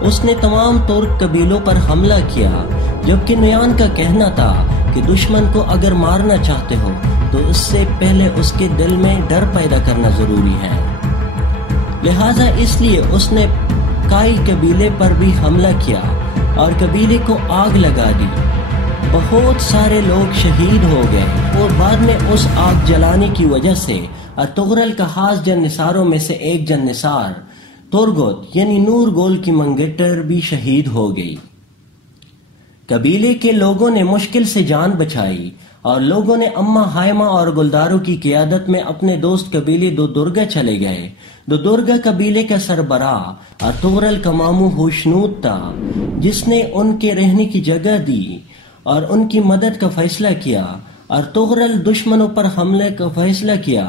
اس نے تمام ترک قبیلوں پر حملہ کیا، جبکہ نویان کا کہنا تھا کہ دشمن کو اگر مارنا چاہتے ہو تو اس سے پہلے اس کے دل میں ڈر پیدا کرنا ضروری ہے۔ لہٰذا اس لیے اس نے کائی قبیلے پر بھی حملہ کیا اور قبیلے کو آگ لگا دی۔ بہت سارے لوگ شہید ہو گئے اور بعد میں اس آگ جلانے کی وجہ سے ارطغرل کا خاص جنساروں میں سے ایک جنسار تورگوت یعنی نور گول کی منگیٹر بھی شہید ہو گئی۔ قبیلے کے لوگوں نے مشکل سے جان بچائی اور لوگوں نے اما ہائمہ اور گلدارو کی قیادت میں اپنے دوست قبیلے دودرگا چلے گئے۔ دودرگا قبیلے کا سربراہ ارطغرل کا ماموں ہوشنود تھا، جس نے ان کے رہنے کی جگہ دی اور ان کی مدد کا فیصلہ کیا۔ ارطغرل دشمنوں پر حملے کا فیصلہ کیا،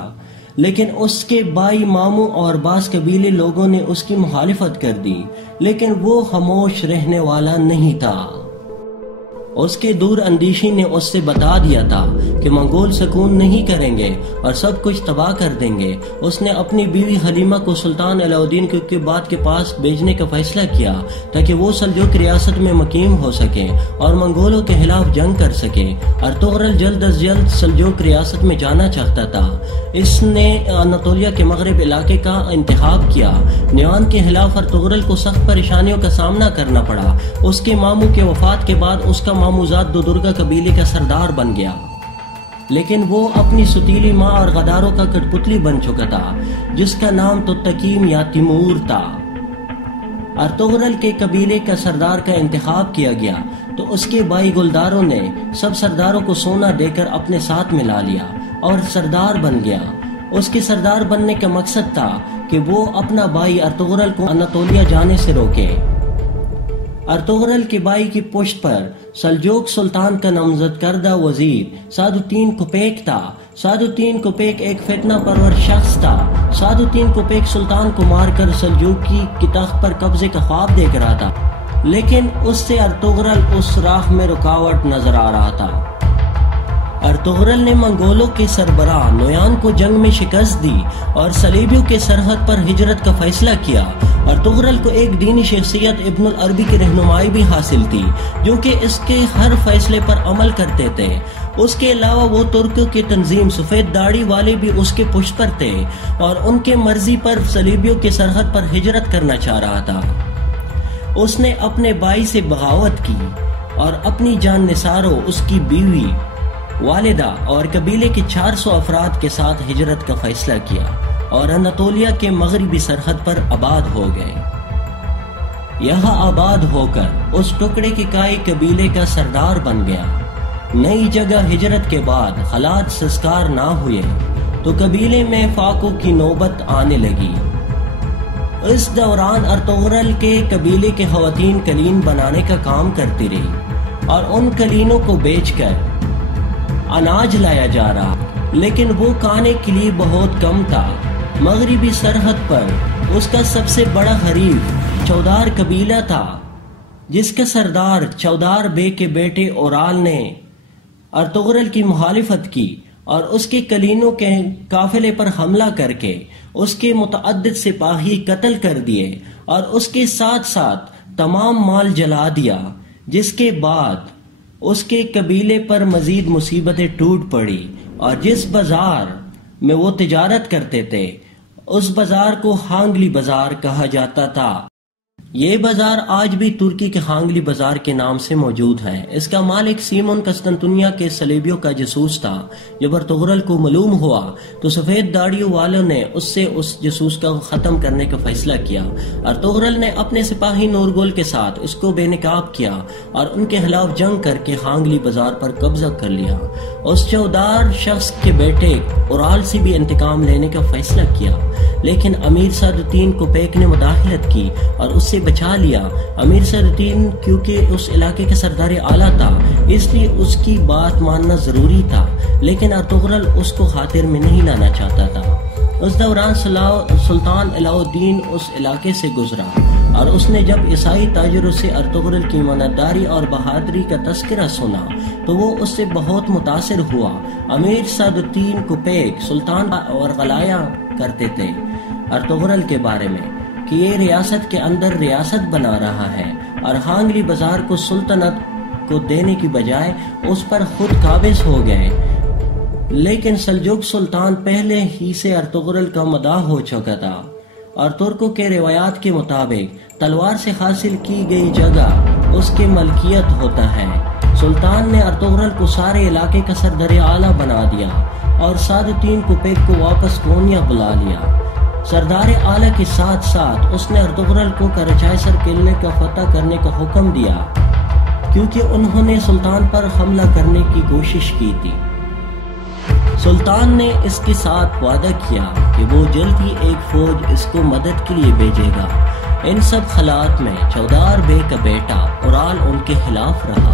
لیکن اس کے بائی ماموں اور بعض قبیلے لوگوں نے اس کی مخالفت کر دی، لیکن وہ خاموش رہنے والا نہیں تھا۔ اس کے دور اندیشی نے اس سے بتا دیا تھا کہ منگول سکون نہیں کریں گے اور سب کچھ تباہ کر دیں گے۔ اس نے اپنی بیوی حلیمہ کو سلطان علاء الدین کے پاس بھیجنے کا فیصلہ کیا تاکہ وہ سلجوق ریاست میں مقیم ہو سکے اور منگولوں کے خلاف جنگ کر سکے۔ ارطغرل جلد از جلد سلجوق ریاست میں جانا چاہتا تھا۔ اس نے اناطولیہ کے مغرب علاقے کا انتخاب کیا۔ نیوان کے خلاف ارطغرل کو سخت پریشانیوں کا سامنا کرنا پڑا۔ اس کے ماموں کے وفات کے بعد اس کا ماموزاد دودرگا قبیلے کا سردار بن گیا، لیکن وہ اپنی ستیلی ماں اور غداروں کا کٹپتلی بن چکا تھا، جس کا نام تتکیم یا تیمور تھا۔ ارطغرل کے قبیلے کا سردار کا انتخاب کیا گیا تو اس کے بھائی گلداروں نے سب سرداروں کو سونا دے کر اپنے ساتھ ملا لیا اور سردار بن گیا۔ اس کے سردار بننے کا مقصد تھا کہ وہ اپنا بھائی ارطغرل کو اناطولیہ جانے سے روکے۔ ارطغرل کے بھائی کی پشت پر سلجوق سلطان کا نامزد کردہ وزیر سعدالدین کوپیک تھا۔ سعدالدین کوپیک ایک فتنہ پرور شخص تھا۔ سعدالدین کوپیک سلطان کو مار کر سلجوقی کی تخت پر قبضے کا خواب دیکھ رہا تھا، لیکن اس سے ارطغرل اس راہ میں رکاوٹ نظر آ رہا تھا۔ ارطغرل نے منگولوں کے سربراہ نویان کو جنگ میں شکست دی اور صلیبیوں کے سرحد پر ہجرت کا فیصلہ کیا۔ ارطغرل کو ایک دینی شخصیت ابن العربی کی رہنمائی بھی حاصل تھی، جو کہ اس کے ہر فیصلے پر عمل کرتے تھے۔ اس کے علاوہ وہ ترکوں کی تنظیم سفید داڑھی والے بھی اس کے پشت پر تھے اور ان کے مرضی پر صلیبیوں کے سرحد پر ہجرت کرنا چاہ رہا تھا۔ اس نے اپنے بھائی سے بغاوت کی اور اپنی جان نثاروں، اس کی بیوی، والدہ اور قبیلے کے 400 افراد کے ساتھ ہجرت کا فیصلہ کیا اور اناطولیہ کے مغربی سرحد پر آباد ہو گئے۔ یہاں آباد ہو کر اس ٹکڑے کے کائی قبیلے کا سردار بن گیا۔ نئی جگہ ہجرت کے بعد حالات سازگار نہ ہوئے تو قبیلے میں فاقوں کی نوبت آنے لگی۔ اس دوران ارطغرل کے قبیلے کے خواتین قلین بنانے کا کام کرتی رہی اور ان قلینوں کو بیچ کر اناج لایا جا رہا، لیکن وہ کھانے کے لیے بہت کم تھا۔ مغربی سرحد پر اس کا سب سے بڑا حریف چودار قبیلہ تھا، جس کا سردار چودار بے کے بیٹے اورال نے ارطغرل کی مخالفت کی اور اس کے قلینوں کے قافلے پر حملہ کر کے اس کے متعدد سپاہی قتل کر دیے اور اس کے ساتھ ساتھ تمام مال جلا دیا، جس کے بعد اس کے قبیلے پر مزید مصیبتیں ٹوٹ پڑی اور جس بازار میں وہ تجارت کرتے تھے اس بازار کو ہانگلی بازار کہا جاتا تھا۔ یہ بازار آج بھی ترکی کے ہانگلی بازار کے نام سے موجود ہے۔ اس کا مالک سیمون قسطنطنیہ کے صلیبیوں کا جاسوس تھا۔ جب ارطغرل کو معلوم ہوا تو سفید داڑھیوں والوں نے اس جاسوس کا ختم کرنے کا فیصلہ کیا۔ ارطغرل نے اپنے سپاہی نورگول کے ساتھ اس کو بے نقاب کیا اور ان کے خلاف جنگ کر کے ہانگلی بازار پر قبضہ کر لیا۔ اس چودار شخص کے بیٹے اورال سے بھی انتقام لینے کا فیصلہ کیا، لیکن امیر سعدالدین کوپیک نے مداخلت کی اور اس سے بچا لیا۔ امیر سعدالدین کیونکہ اس علاقے کا سردار اعلیٰ تھا، اس لیے اس کی بات ماننا ضروری تھا، لیکن ارطغرل اس کو خاطر میں نہیں لانا چاہتا تھا۔ اس دوران سلطان علاء الدین اس علاقے سے گزرا اور اس نے جب عیسائی تاجروں سے ارطغرل کی ایمانداری اور بہادری کا تذکرہ سنا تو وہ اس سے بہت متاثر ہوا۔ امیر سعدالدین کوپیک سلطان اور غلایا کرتے تھے ارطغرل کے بارے میں، کہ یہ ریاست کے اندر ریاست بنا رہا ہے اور ہانگلی بازار کو سلطنت کو دینے کی بجائے اس پر خود قابض ہو گئے۔ لیکن سلجوق سلطان پہلے ہی سے ارطغرل کا مداح ہو چکا تھا اور ترکوں کے روایات کے مطابق تلوار سے حاصل کی گئی جگہ اس کی ملکیت ہوتا ہے۔ سلطان نے ارطغرل کو سارے علاقے کا سردار اعلیٰ بنا دیا اور سعادتین کوپیک کو واپس کونیا بلا لیا۔ سردار اعلیٰ کے ساتھ ساتھ اس نے ارطغرل کو کراچائسر قلعے کا فتح کرنے کا حکم دیا کیونکہ انہوں نے سلطان پر حملہ کرنے کی کوشش کی تھی۔ سلطان نے اس کے ساتھ وعدہ کیا کہ وہ جلد ہی ایک فوج اس کو مدد کے لیے بھیجے گا۔ ان سب حالات میں چودار بے کا بیٹا اورال ان کے خلاف رہا،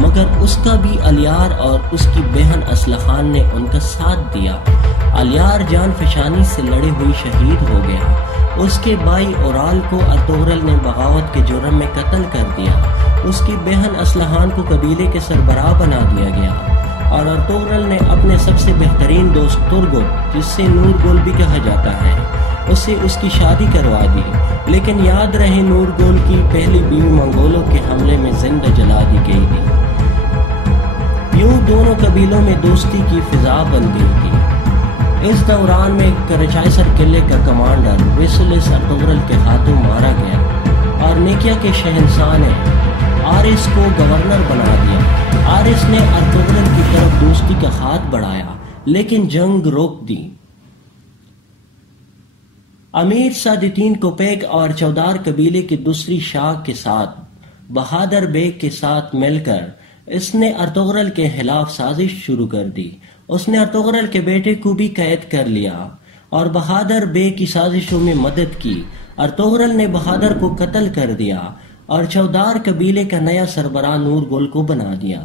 مگر اس کا بھی الیار اور اس کی بہن اسلح خان نے ان کا ساتھ دیا۔ الیار جان فشانی سے لڑے ہوئی شہید ہو گیا۔ اس کے بھائی اورال کو ارطغرل نے بغاوت کے جرم میں قتل کر دیا۔ اس کی بہن اسلح خان کو قبیلے کے سربراہ بنا دیا گیا اور ارطغرل نے اپنے سب سے بہترین دوست ترگت، جس سے نورگل بھی کہا جاتا ہے، اس سے اس کی شادی کروا دی۔ لیکن یاد رہے نورگل کی پہلی بیوی منگولوں کے حملے میں زندہ جلا دی گئی تھی۔ یوں دونوں قبیلوں میں دوستی کی فضا بن گئی تھی۔ اس دوران میں کراچائسر قلعے کا کمانڈر ویسلس ارطغرل کے ہاتھوں مارا گیا اور نیکیا کے شہنشاہ نے آرس کو گورنر بنا دیا۔ آرس نے ارطغرل کی طرف دوستی کا ہاتھ بڑھایا لیکن جنگ روک دی۔ امیر سعادتین کوپیک اور چودار قبیلے کی دوسری شاخ کے ساتھ بہادر بیگ کے ساتھ مل کر اس نے ارطغرل کے خلاف سازش شروع کر دی۔ اس نے ارطغرل کے بیٹے کو بھی قید کر لیا اور بہادر بیگ کی سازشوں میں مدد کی۔ ارطغرل نے بہادر کو قتل کر دیا اور چودار قبیلے کا نیا سربراہ نورگل کو بنا دیا۔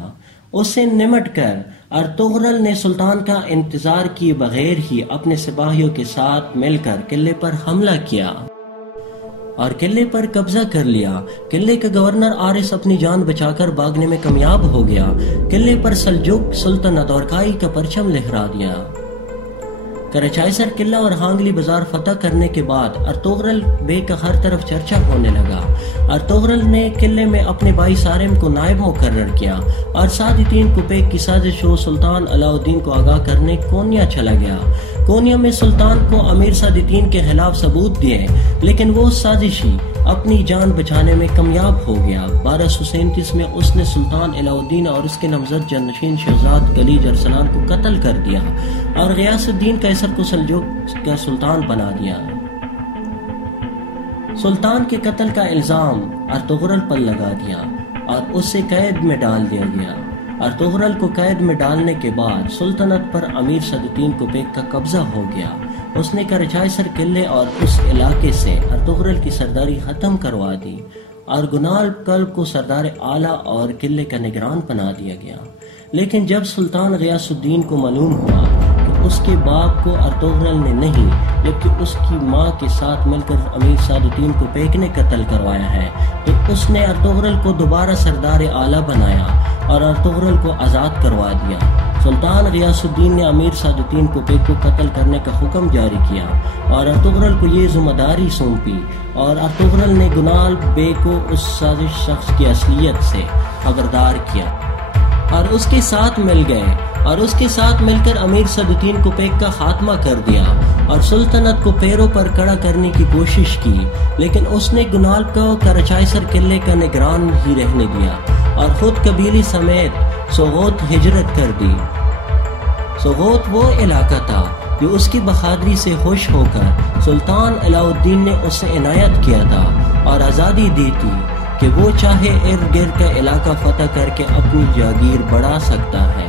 اس سے نمٹ کر ارطغرل نے سلطان کا انتظار کیے بغیر ہی اپنے سپاہیوں کے ساتھ مل کر قلعے پر حملہ کیا اور قلعے پر قبضہ کر لیا۔ قلعے کا گورنر آرس اپنی جان بچا کر بھاگنے میں کامیاب ہو گیا۔ قلعے پر سلجوق سلطنت اور کائی کا پرچم لہرا دیا۔ کراچائسر قلعہ اور ہانگلی بازار فتح کرنے کے بعد ارطغرل بیگ کا ہر طرف چرچا ہونے لگا۔ ارطغرل نے قلعے میں اپنے بھائی سارم کو نائب مقرر کیا اور سعادتین کوپیک کی سازش و سلطان علاء الدین کو آگاہ کرنے کونیا چلا گیا۔ کونیا میں سلطان کو امیر سعادتین کے خلاف ثبوت دیے لیکن وہ سازشی اپنی جان بچانے میں کامیاب ہو گیا۔ 1237 میں اس نے سلطان علاء الدین اور اس کے نامزد جانشین شہزاد خلیج ارسلان کو قتل کر دیا اور غیاث الدین قیصر کو سلجوق کا سلطان بنا دیا۔ سلطان کے قتل کا الزام ارطغرل پر لگا دیا اور اسے قید میں ڈال دیا گیا۔ ارطغرل کو قید میں ڈالنے کے بعد سلطنت پر امیر سعادتین کوپیک کا قبضہ ہو گیا۔ اس نے کراچائسر قلعے اور اس علاقے سے ارطغرل کی سرداری ختم کروا دی اور گنال کلب کو سردار اعلیٰ اور قلعے کا نگران بنا دیا گیا۔ لیکن جب سلطان غیاث الدین کو معلوم ہوا کہ اس کے باپ کو ارطغرل نے نہیں جبکہ اس کی ماں کے ساتھ مل کر امیر سعادتین کوپیک نے قتل کروایا ہے، تو اس نے ارطغرل کو دوبارہ سردار اعلیٰ بنایا اور ارطغرل کو آزاد کروا دیا۔ سلطان غیاث الدین نے امیر سعادتین کوپیک کو قتل کرنے کا حکم جاری کیا اور ارطغرل کو یہ ذمہ داری سونپی، اور ارطغرل نے گنال بے کو اس سازش شخص کی اصلیت سے خبردار کیا اور اس کے ساتھ مل گئے اور اس کے ساتھ مل کر امیر سعادتین کوپیک کا خاتمہ کر دیا اور سلطنت کو پیروں پر کھڑا کرنے کی کوشش کی۔ لیکن اس نے گنال کو کراچائسر قلعے کا نگران ہی رہنے دیا اور خود قبیلی سمیت سوغوت ہجرت کر دی۔ سوغوت وہ علاقہ تھا جو اس کی بہادری سے خوش ہو کر سلطان علاء الدین نے اسے عنایت کیا تھا اور آزادی دی تھی کہ وہ چاہے ارد گرد کا علاقہ فتح کر کے اپنی جاگیر بڑھا سکتا ہے۔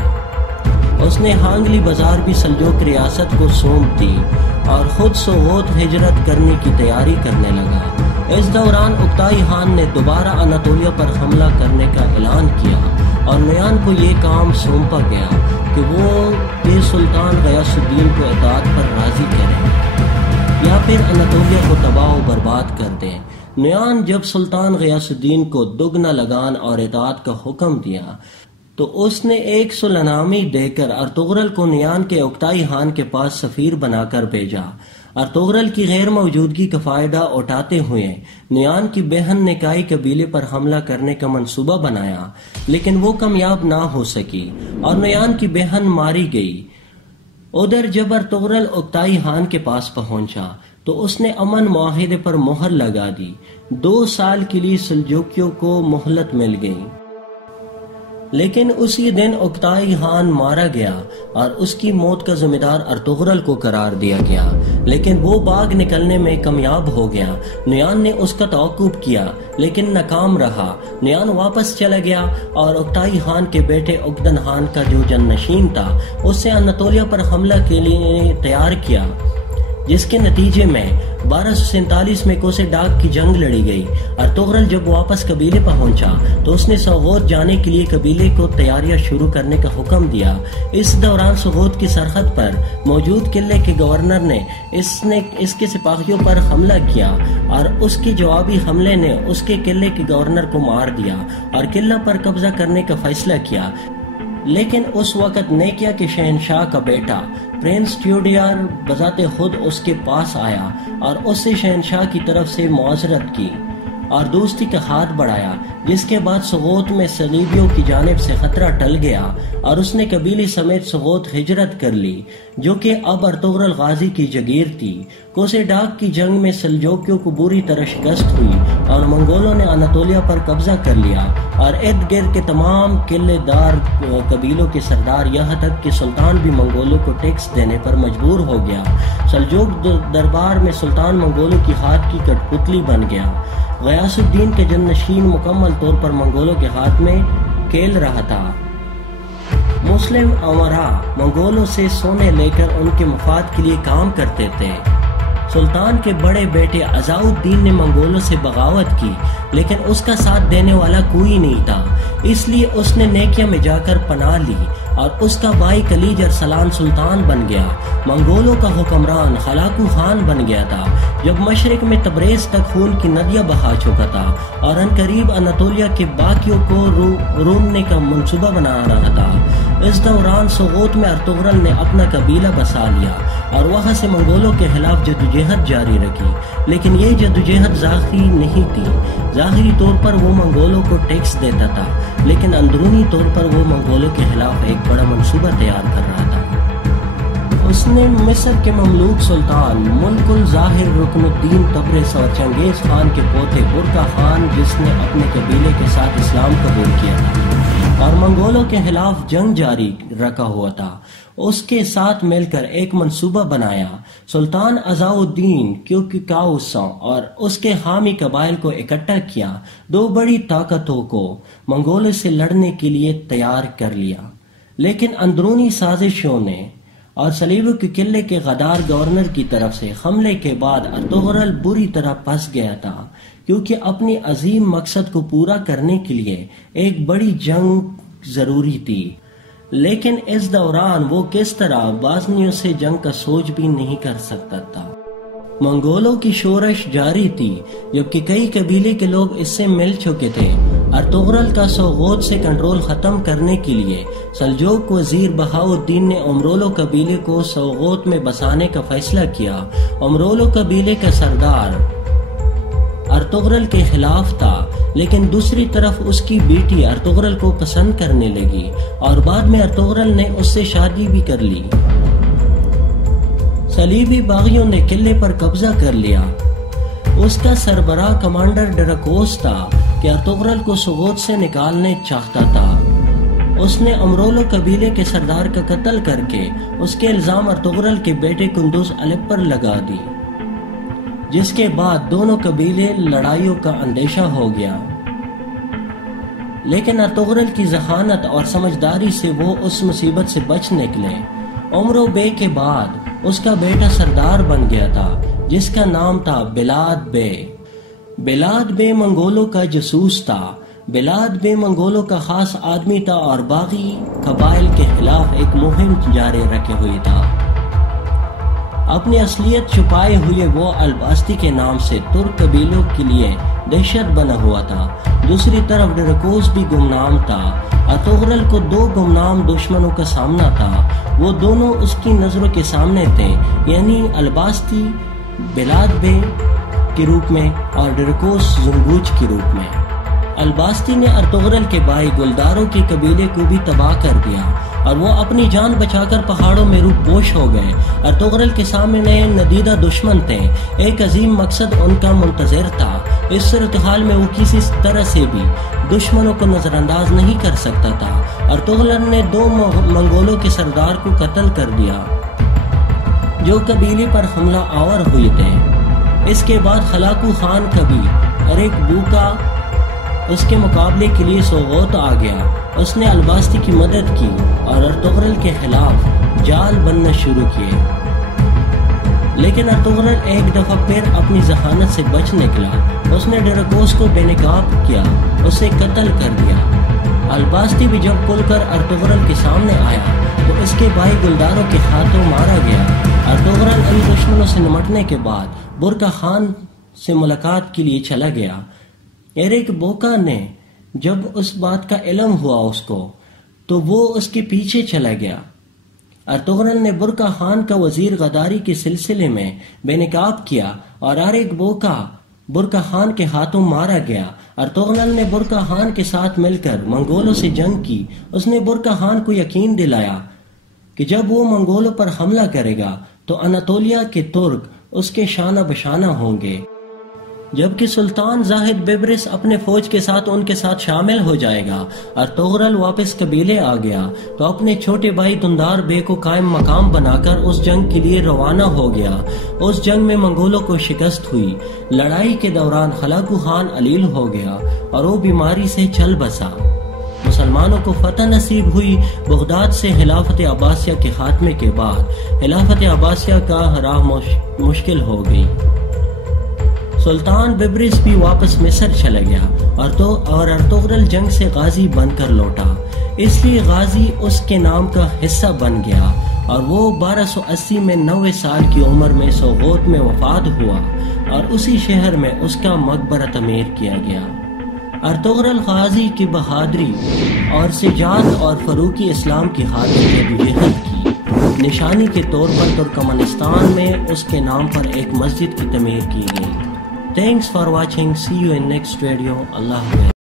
اس نے ہانگلی بازار بھی سلجوق ریاست کو سونپ دی اور خود سوغوت ہجرت کرنے کی تیاری کرنے لگا۔ اس دوران اوکتائی خان نے دوبارہ اناطولیہ پر حملہ کرنے کا اعلان کیا اور نیان کو یہ کام سونپا گیا کہ وہ سلطان غیاث الدین کو اطاعت پر راضی کریں یا پھر اناطولیہ کو تباہ و برباد کر دیں۔ نیان جب سلطان غیاث الدین کو دگنا لگان اور اطاعت کا حکم دیا تو اس نے ایک صلح نامہ دے کر ارطغرل کو نیان کے اوکتائی خان کے پاس سفیر بنا کر بھیجا ارطغرل کی غیر موجودگی کا فائدہ اٹھاتے ہوئے نیان کی بہن نے کائی قبیلے پر حملہ کرنے کا منصوبہ بنایا، لیکن وہ کامیاب نہ ہو سکی اور نیان کی بہن ماری گئی۔ ادھر جب ارطغرل اکتائی خان کے پاس پہنچا تو اس نے امن معاہدے پر مہر لگا دی۔ 2 سال کے لیے سلجوکیوں کو مہلت مل گئی، لیکن اسی دن اکتائی خان مارا گیا اور اس کی موت کا ذمہ دار ارطغرل کو قرار دیا گیا، لیکن وہ باغ نکلنے میں کامیاب ہو گیا۔ نیان نے اس کا تعاقب کیا لیکن ناکام رہا۔ نیان واپس چلا گیا اور اکتائی خان کے بیٹے اکدن خان کا جو جنشین تھا اس سے اناتولیا پر حملہ کے لیے تیار کیا، جس کے نتیجے میں 1247 میں کوسے ڈاک کی جنگ لڑی گئی۔ ارطغرل جب واپس قبیلے پہنچا تو اس نے سوغوت جانے کے لیے قبیلے کو تیاریاں شروع کرنے کا حکم دیا۔ اس دوران سوغوت کی سرحد پر موجود قلعے کے گورنر نے اس کے سپاہیوں پر حملہ کیا اور اس کے جوابی حملے نے اس کے قلعے کے گورنر کو مار دیا اور قلعہ پر قبضہ کرنے کا فیصلہ کیا۔ لیکن اس وقت نیکیا کے شہنشاہ کا بیٹا پرنس ٹیوڈیار بذات خود اس کے پاس آیا اور اس سے شہنشاہ کی طرف سے معذرت کی اور دوستی کا ہاتھ بڑھایا، جس کے بعد سوغوت میں صلیبیوں کی جانب سے خطرہ ٹل گیا اور اس نے قبیلے سمیت سوغوت ہجرت کر لی، جو کہ اب ارطغرل غازی کی جگیر تھی۔ کوسے ڈاک کی جنگ میں سلجوکیوں کو بری طرح شکست ہوئی اور منگولوں نے اناتولیا پر قبضہ کر لیا اور ارد گرد کے تمام قلعے دار قبیلوں کے سردار یہاں تک کہ سلطان بھی منگولوں کو ٹیکس دینے پر مجبور ہو گیا۔ سلجوک دربار میں سلطان منگولوں کی ہاتھ کی کٹ پتلی بن گیا۔ غیاث الدین کے جنشین مکمل طور پر منگولوں کے ہاتھ میں کھیل رہا تھا۔ مسلم امراء منگولوں سے سونے لے کر ان کے مفاد کے لیے کام کرتے تھے۔ سلطان کے بڑے بیٹے عزاء الدین نے منگولوں سے بغاوت کی، لیکن اس کا ساتھ دینے والا کوئی نہیں تھا، اس لیے اس نے نیکیا میں جا کر پناہ لی اور اس کا بھائی کلیج ارسلان سلطان بن گیا۔ منگولوں کا حکمران خلاقو خان بن گیا تھا جب مشرق میں تبریز تک خون کی ندیاں بہا چکا تھا اور عنقریب اناتولیا کے باقیوں کو روندنے کا منصوبہ بنا رہا تھا۔ اس دوران سوغوت میں ارطغرل نے اپنا قبیلہ بسا لیا اور وہاں سے منگولوں کے خلاف جدوجہد جاری رکھی، لیکن یہ جدوجہد ظاہری نہیں تھی۔ ظاہری طور پر وہ منگولوں کو ٹیکس دیتا تھا، لیکن اندرونی طور پر وہ منگولوں کے خلاف ایک بڑا منصوبہ تیار کر رہا تھا۔ اس نے مصر کے مملوک سلطان ملک الظاہر رکن الدین تبرس اور چنگیز خان کے پوتے برقع خان، جس نے اپنے قبیلے کے ساتھ اسلام قبول کیا تھا اور منگولوں کے خلاف جنگ جاری رکھا ہوا تھا، اس کے ساتھ مل کر ایک منصوبہ بنایا۔ سلطان عزاء الدین کیوکاؤسوں اور اس کے حامی قبائل کو اکٹھا کیا، 2 بڑی طاقتوں کو منگولوں سے لڑنے کے لیے تیار کر لیا، لیکن اندرونی سازشوں نے اور صلیبوں کے قلعے کے غدار گورنر کی طرف سے حملے کے بعد ارطغرل بری طرح پھنس گیا تھا، کیونکہ اپنی عظیم مقصد کو پورا کرنے کے لیے ایک بڑی جنگ ضروری تھی، لیکن اس دوران وہ کس طرح بازنیوں سے جنگ کا سوچ بھی نہیں کر سکتا تھا۔ منگولوں کی شورش جاری تھی، جبکہ کئی قبیلے کے لوگ اس سے مل چکے تھے۔ ارطغرل کا سوغوت سے کنٹرول ختم کرنے کے لیے سلجوق وزیر بہاء الدین نے امرولو قبیلے کو سوغوت میں بسانے کا فیصلہ کیا۔ امرولو قبیلے کا سردار ارطغرل کے خلاف تھا، لیکن دوسری طرف اس کی بیٹی ارطغرل کو پسند کرنے لگی اور بعد میں ارطغرل نے اس سے شادی بھی کر لی۔ صلیبی باغیوں نے قلعے پر قبضہ کر لیا۔ اس کا سربراہ کمانڈر ڈراکوس تھا کہ ارطغرل کو سوغوت سے نکالنے چاہتا تھا۔ اس نے امرولو قبیلے کے سردار کا قتل کر کے اس کے الزام ارطغرل کے بیٹے قندوز الپ پر لگا دی، جس کے بعد دونوں قبیلے لڑائیوں کا اندیشہ ہو گیا۔ لیکن ارطغرل کی ذہانت اور سمجھداری سے وہ اس مصیبت سے بچ نکلے۔ عمرو بے کے بعد اس کا بیٹا سردار بن گیا تھا، جس کا نام تھا بلاد بے۔ بلاد بے منگولوں کا جاسوس تھا۔ بلاد بے منگولوں کا خاص آدمی تھا اور باغی قبائل کے خلاف ایک مہم جاری رکھے ہوئے تھا۔ اپنی اصلیت چھپائے ہوئے وہ الباستی کے نام سے ترک قبیلوں کے لیے دہشت بنا ہوا تھا۔ دوسری طرف ڈراکوس بھی گمنام تھا۔ ارطغرل کو 2 گمنام دشمنوں کا سامنا تھا، وہ دونوں اس کی نظروں کے سامنے تھے، یعنی الباستی بلاد بے کے روپ میں اور ڈرکوس زنگوچ کے روپ میں۔ الباستی نے ارطغرل کے بھائی گلداروں کے قبیلے کو بھی تباہ کر دیا اور وہ اپنی جان بچا کر پہاڑوں میں روپ پوش ہو گئے۔ ارطغرل کے سامنے ندیدہ دشمن تھے، ایک عظیم مقصد ان کا منتظر تھا۔ اس صورتحال میں وہ کسی طرح سے بھی دشمنوں کو نظر انداز نہیں کر سکتا تھا۔ ارطغرل نے 2 منگولوں کے سردار کو قتل کر دیا جو قبیلے پر حملہ آور ہوئے تھے۔ اس کے بعد ہلاکو خان کبھی اریک بوکا اس کے مقابلے کے لیے سوغوت آ گیا۔ اس نے الباستی کی مدد کی اور ارطغرل کے خلاف جال بننا شروع کیے، لیکن ارطغرل ایک دفعہ پھر اپنی ذہانت سے بچ نکلا۔ اس نے ڈرکوس کو بے نقاب کیا، اسے قتل کر دیا۔ الباستی بھی جب کھل کر ارطغرل کے سامنے آیا تو اس کے بھائی گلداروں کے ہاتھوں مارا گیا۔ ارطغرل ان دشمنوں سے نمٹنے کے بعد برکا خان سے ملاقات کے لیے چلا گیا۔ ایرک بوکا نے جب اس بات کا علم ہوا اس کو تو وہ اس کے پیچھے چلا گیا۔ ارطغرل نے برکا خان کا وزیر غداری کے سلسلے میں بے نقاب کیا اور ایرک بوکا برکا خان کے ہاتھوں مارا گیا۔ ارطغرل نے برکا خان کے ساتھ مل کر منگولوں سے جنگ کی۔ اس نے برکا خان کو یقین دلایا کہ جب وہ منگولوں پر حملہ کرے گا تو اناتولیا کے ترک اس کے شانہ بشانہ ہوں گے، جبکہ سلطان زاہد بیبرس اپنے فوج کے ساتھ ان کے ساتھ شامل ہو جائے گا۔ ارطغرل واپس قبیلے آ گیا تو اپنے چھوٹے بھائی دندار بے کو قائم مقام بنا کر اس جنگ کے لیے روانہ ہو گیا۔ اس جنگ میں منگولوں کو شکست ہوئی۔ لڑائی کے دوران ہلاکو خان علیل ہو گیا اور وہ بیماری سے چل بسا۔ مسلمانوں کو فتح نصیب ہوئی۔ بغداد سے خلافت عباسیہ کے خاتمے کے بعد خلافت عباسیہ کا راہ مشکل ہو گئی۔ سلطان بیبرس بھی واپس مصر چلا گیا اور ارطغرل جنگ سے غازی بن کر لوٹا، اس لیے غازی اس کے نام کا حصہ بن گیا اور وہ 1280 میں 90 سال کی عمر میں سوغوت میں وفات ہوا اور اسی شہر میں اس کا مقبرہ تعمیر کیا گیا۔ ارطغرل غازی کی بہادری اور شجاعت اور فروغ اسلام کی خاطر جدوجہد کی نشانی کے طور پر ترکمانستان میں اس کے نام پر ایک مسجد کی تعمیر کی گئی۔ Thanks for watching. See you in next video. Allah Hafiz.